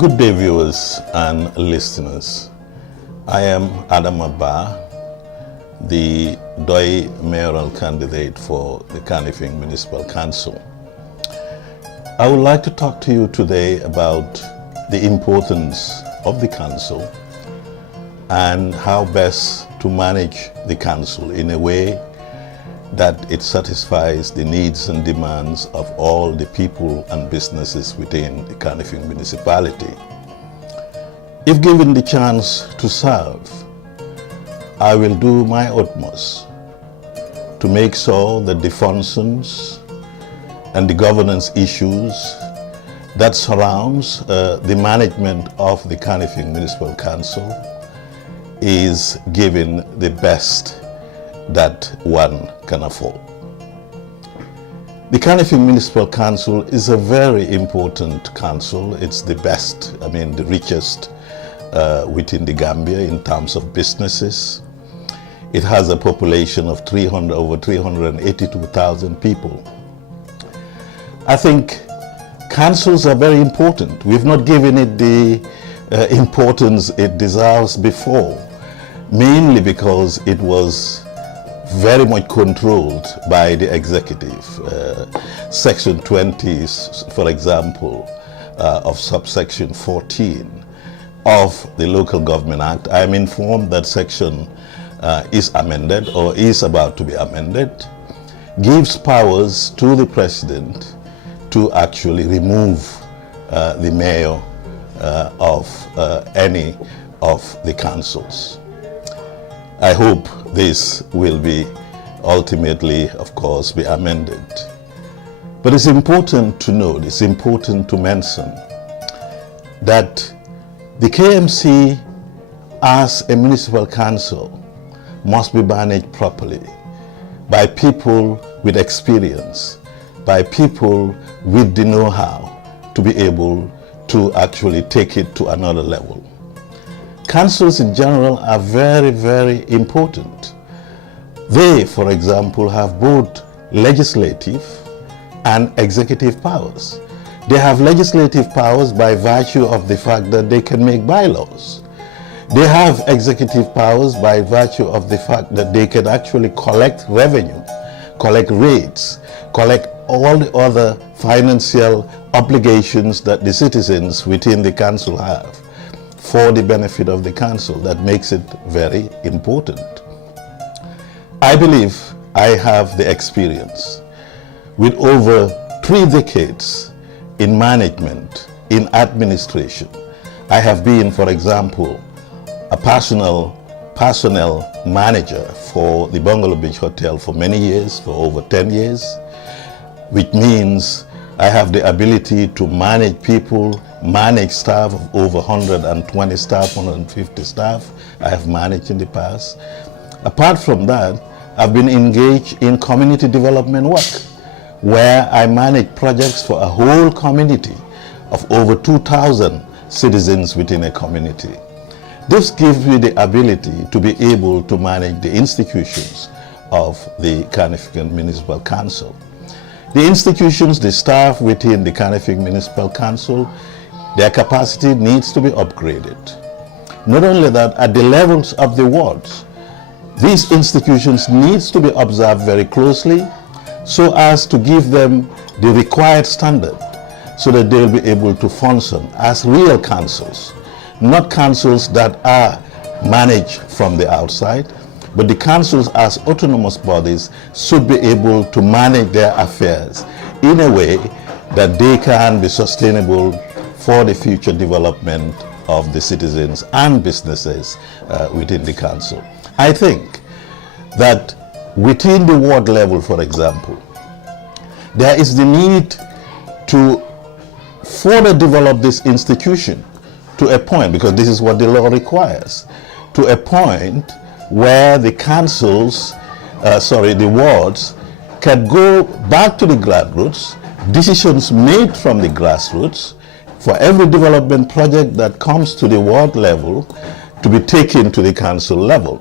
Good day, viewers and listeners. I am Adama, the pdois mayoral candidate for the Kanifing Municipal Council. I would like to talk to you today about the importance of the council and how best to manage the council in a way that it satisfies the needs and demands of all the people and businesses within the Kanifing municipality. If given the chance to serve, I will do my utmost to make sure that the functions and the governance issues that surrounds the management of the Kanifing Municipal Council is given the best that one can afford. The Kanifing Municipal Council is a very important council. It's the best, the richest within the Gambia in terms of businesses. It has a population of over 382,000 people. I think councils are very important. We've not given it the importance it deserves before, mainly because it was very much controlled by the executive. Section 20, for example, of subsection 14 of the Local Government Act, I am informed that section is amended or is about to be amended, gives powers to the president to actually remove the mayor of any of the councils. I hope this will be ultimately, of course, be amended. But it's important to note, it's important to mention that the KMC as a municipal council must be managed properly by people with experience, by people with the know-how to be able to actually take it to another level. Councils in general are very, very important. They, for example, have both legislative and executive powers. They have legislative powers by virtue of the fact that they can make bylaws. They have executive powers by virtue of the fact that they can actually collect revenue, collect rates, collect all the other financial obligations that the citizens within the council have for the benefit of the council. That makes it very important. I believe I have the experience with over 3 decades in management, in administration. I have been, for example, a personnel manager for the Bungalow Beach Hotel for many years, for over 10 years, which means I have the ability to manage people, manage staff of over 120 staff, 150 staff. I have managed in the past. Apart from that, I've been engaged in community development work, where I manage projects for a whole community of over 2,000 citizens within a community. This gives me the ability to be able to manage the institutions of the Kanifing Municipal Council. The institutions, the staff within the Kanifing Municipal Council, their capacity needs to be upgraded. Not only that, at the levels of the wards, these institutions needs to be observed very closely so as to give them the required standard so that they'll be able to function as real councils, not councils that are managed from the outside, but the councils as autonomous bodies should be able to manage their affairs in a way that they can be sustainable for the future development of the citizens and businesses within the council. I think that within the ward level, for example, there is the need to further develop this institution to a point, because this is what the law requires, to a point where the councils, the wards, can go back to the grassroots, decisions made from the grassroots for every development project that comes to the ward level to be taken to the council level.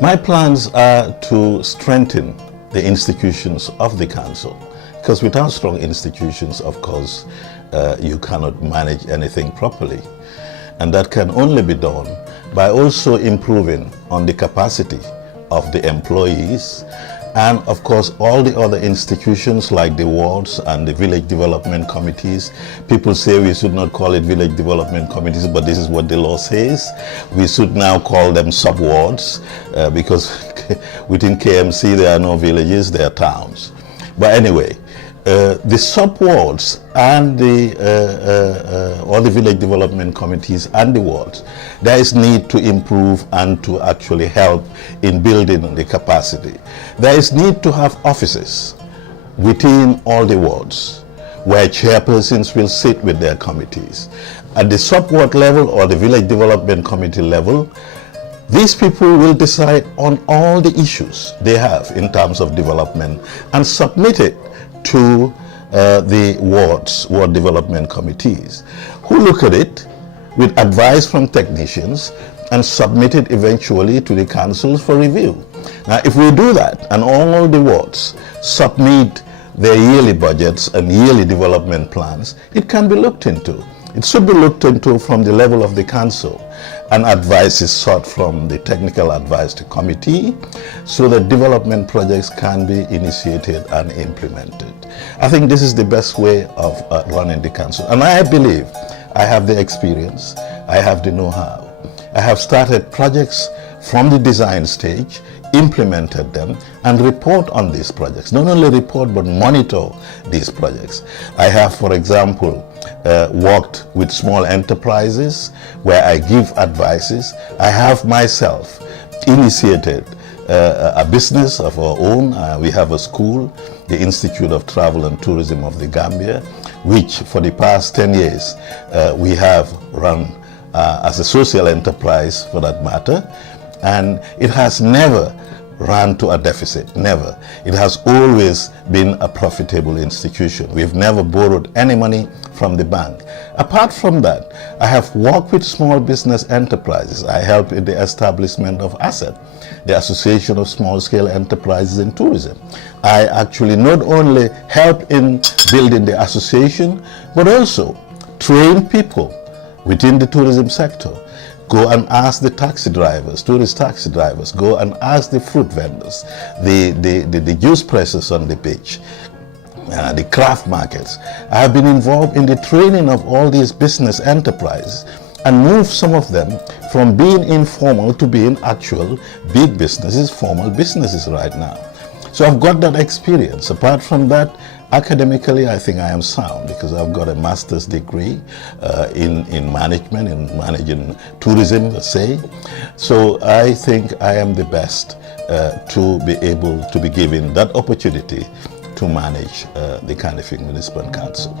My plans are to strengthen the institutions of the council, because without strong institutions, of course, you cannot manage anything properly. And that can only be done by also improving on the capacity of the employees, and of course all the other institutions like the wards and the village development committees. People say we should not call it village development committees, but this is what the law says. We should now call them sub-wards because within KMC there are no villages, there are towns. But anyway, the sub-wards and all the village development committees and the wards, there is need to improve and to actually help in building the capacity. There is need to have offices within all the wards where chairpersons will sit with their committees. At the sub-ward level or the village development committee level, these people will decide on all the issues they have in terms of development and submit it to the ward development committees, who look at it with advice from technicians and submit it eventually to the councils for review. Now, if we do that and all the wards submit their yearly budgets and yearly development plans, it can be looked into. It should be looked into from the level of the council, and advice is sought from the technical advice to committee so that development projects can be initiated and implemented. I think this is the best way of running the council, and I believe I have the experience, I have the know-how. I have started projects from the design stage, implemented them, and report on these projects. Not only report, but monitor these projects. I have, for example, worked with small enterprises where I give advices. I have myself initiated a business of our own. We have a school, the Institute of Travel and Tourism of the Gambia, which for the past 10 years we have run as a social enterprise for that matter, and it has never ran to a deficit, never. It has always been a profitable institution. We've never borrowed any money from the bank. Apart from that, I have worked with small business enterprises. I helped in the establishment of ASSET, the Association of Small-Scale Enterprises in Tourism. I actually not only help in building the association, but also train people within the tourism sector. Go and ask the taxi drivers, tourist taxi drivers. Go and ask the fruit vendors, the juice pressers on the beach, the craft markets. I have been involved in the training of all these business enterprises and moved some of them from being informal to being actual big businesses, formal businesses right now. So I've got that experience. Apart from that, academically, I think I am sound because I've got a master's degree in management, in managing tourism, let's say. So I think I am the best to be able to be given that opportunity to manage the Kanifing Municipal Council.